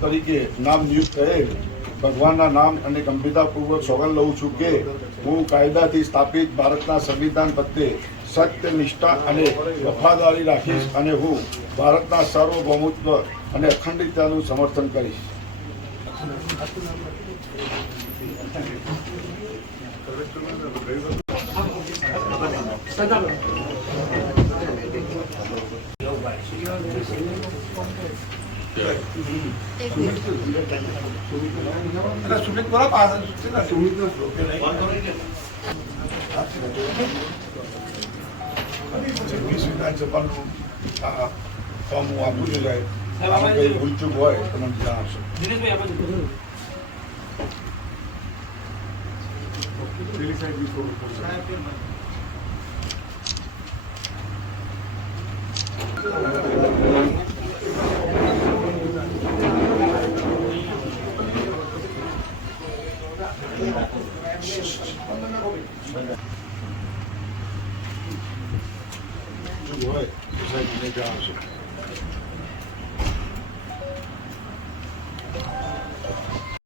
તરીકે નામ નિયુક્ત થયેલ ભગવાનના નામ અને ગંભીરતાપૂર્વક સોગંદ લઉં છું કે હું કાયદાથી સ્થાપિત ભારતના સંવિધાન પ્રત્યે સત્ય, નિષ્ઠા અને વફાદારી રાખીશ અને હું ભારતના સાર્વભૌમત્વ અને અખંડિતતાનું સમર્થન કરીશ. સુમિત બોલા પાસ સુમિત વિધાનસભાનું ફોર્મ હું આપું છું સાહેબ. આમાં કઈ ભૂલચૂક હોય તો મને જણાવશો. હોય સાહેબ મને જણાવશો.